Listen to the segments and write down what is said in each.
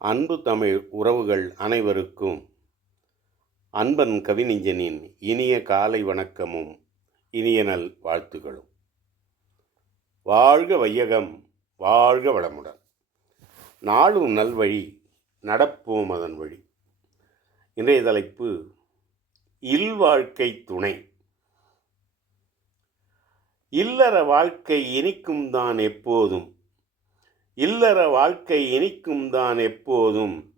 அன்பு தமிழ் உறவுகள் அனைவருக்கும் அன்பன் கவிஞனின் இனிய காலை வணக்கமும் இனிய நல் வாழ்த்துகளும். வாழ்க வையகம் வாழ்க வளமுடன். நாளும் நல்வழி நடப்போம் அதன் வழி. இன்றைய தலைப்பு இல்வாழ்க்கை துணை. இல்லற வாழ்க்கை இனிக்கும் தான் எப்போதும். இல்லற வாழ்க்கை இனிக்கும் தான் எப்போதும்.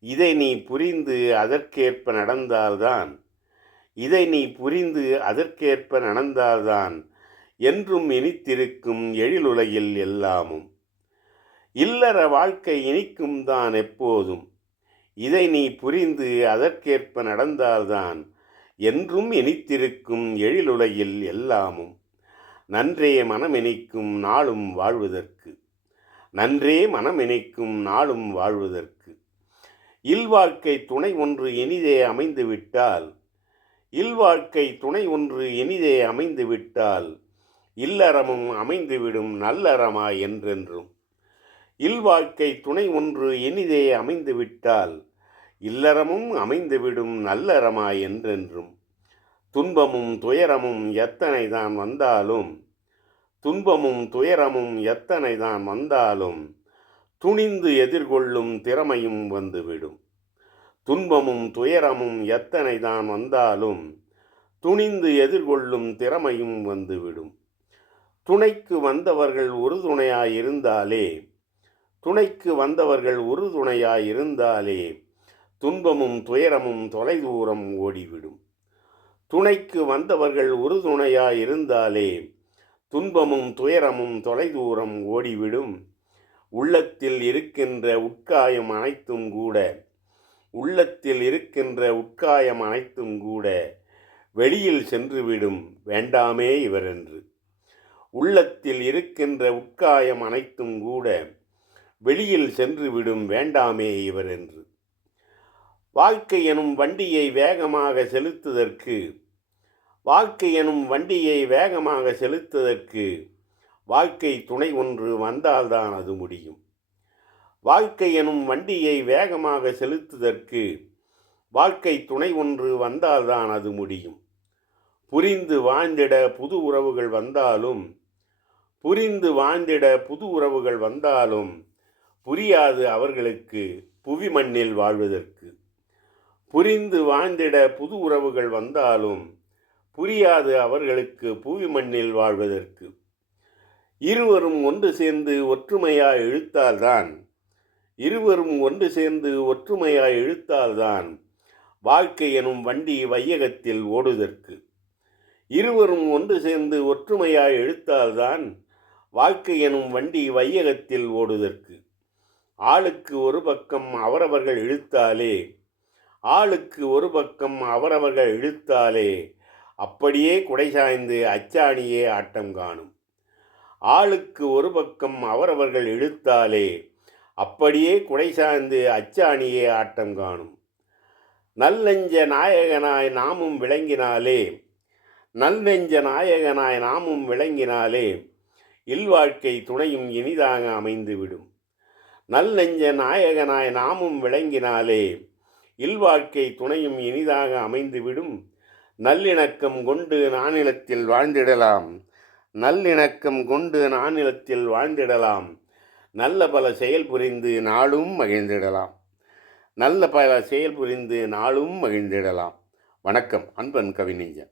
இதை நீ புரிந்து அதற்கேற்ப நடந்தால்தான். இதை நீ புரிந்து அதற்கேற்ப நடந்தால்தான் என்றும் இனித்திருக்கும் எழிலுலகில் எல்லாமும். இல்லற வாழ்க்கை இனிக்கும் தான் எப்போதும். இதை நீ புரிந்து அதற்கேற்ப நடந்தால்தான் என்றும் இனித்திருக்கும் எழிலுலகில் எல்லாமும். நன்றே மனமெனிக்கும் நாளும் வாழ்வதற்கு. நன்றே மனமினைக்கும் நாளும் வாழ்வதற்கு. இல்வாழ்க்கை துணை ஒன்று இனிதே அமைந்து விட்டால் இல்வாழ்க்கை துணை ஒன்று இனிதே அமைந்து விட்டால் இல்லறமும் அமைந்துவிடும் நல்லறமா என்றென்றும். இல்வாழ்க்கை துணை ஒன்று இனிதே அமைந்து விட்டால் இல்லறமும் அமைந்துவிடும் நல்லறமா என்றென்றும். துன்பமும் துயரமும் எத்தனை தான் வந்தாலும் துன்பமும் துயரமும் எத்தனை தான் வந்தாலும் துணிந்து எதிர்கொள்ளும் திறமையும் வந்துவிடும். துன்பமும் துயரமும் எத்தனை தான் வந்தாலும் துணிந்து எதிர்கொள்ளும் திறமையும் வந்துவிடும். துணைக்கு வந்தவர்கள் உறுதுணையாயிருந்தாலே துணைக்கு வந்தவர்கள் உறுதுணையாயிருந்தாலே துன்பமும் துயரமும் தொலைதூரம் ஓடிவிடும். துணைக்கு வந்தவர்கள் உறுதுணையாயிருந்தாலே துன்பமும் துயரமும் தொலைதூரம் ஓடிவிடும். உள்ளத்தில் இருக்கின்ற உட்காயம் அனைத்தும் கூட உள்ளத்தில் இருக்கின்ற உட்காயம் அனைத்தும் கூட வெளியில் சென்றுவிடும். வேண்டாமே இவரென்று. உள்ளத்தில் இருக்கின்ற உட்காயம் அனைத்தும் கூட வெளியில் சென்றுவிடும். வேண்டாமே இவரென்று. வாழ்க்கை எனும் வண்டியை வேகமாக செலுத்துதற்கு வாழ்க்கை எனும் வண்டியை வேகமாக செலுத்துவதற்கு வாழ்க்கை துணை ஒன்று வந்தால்தான் அது முடியும். வாழ்க்கை எனும் வண்டியை வேகமாக செலுத்துவதற்கு வாழ்க்கை துணை ஒன்று வந்தால்தான் அது முடியும். புரிந்து வாழ்ந்திட புது உறவுகள் வந்தாலும் புரிந்து வாழ்ந்திட புது உறவுகள் வந்தாலும் புரியாது அவர்களுக்கு புவி மண்ணில் வாழ்வதற்கு. புரிந்து வாழ்ந்திட புது உறவுகள் வந்தாலும் புரியாது அவர்களுக்கு பூவி மண்ணில் வாழ்வதற்கு. இருவரும் ஒன்று சேர்ந்து ஒற்றுமையாய் இழுத்தால்தான். இருவரும் ஒன்று சேர்ந்து ஒற்றுமையாய் இழுத்தால்தான் வாழ்க்கை எனும் வண்டி வையகத்தில் ஓடுதற்கு. இருவரும் ஒன்று சேர்ந்து ஒற்றுமையாய் இழுத்தால்தான் வாழ்க்கை எனும் வண்டி வையகத்தில் ஓடுதற்கு. ஆளுக்கு ஒரு பக்கம் அவரவர்கள் இழுத்தாலே ஆளுக்கு ஒரு பக்கம் அவரவர்கள் இழுத்தாலே அப்படியே குடை சாய்ந்து அச்சாணியே ஆட்டம் காணும். ஆளுக்கு ஒரு பக்கம் அவரவர்கள் இழுத்தாலே அப்படியே குடை சாய்ந்து அச்சாணியே ஆட்டம் காணும். நல்லெஞ்ச நாயகனாய் நாமும் விளங்கினாலே நல்லெஞ்ச நாயகனாய் நாமும் விளங்கினாலே இல்வாழ்க்கை துணையும் இனிதாக அமைந்துவிடும். நல்லெஞ்ச நாயகனாய் நாமும் விளங்கினாலே இல்வாழ்க்கை துணையும் இனிதாக அமைந்துவிடும். நல்லிணக்கம் கொண்டு நானிலத்தில் வாழ்ந்திடலாம். நல்லிணக்கம் கொண்டு நானிலத்தில் வாழ்ந்திடலாம். நல்ல பல செயல் புரிந்து நாளும் மகிழ்ந்திடலாம். நல்ல பல செயல் புரிந்து நாளும் மகிழ்ந்திடலாம். வணக்கம் அன்பன் கவிநீஜன்.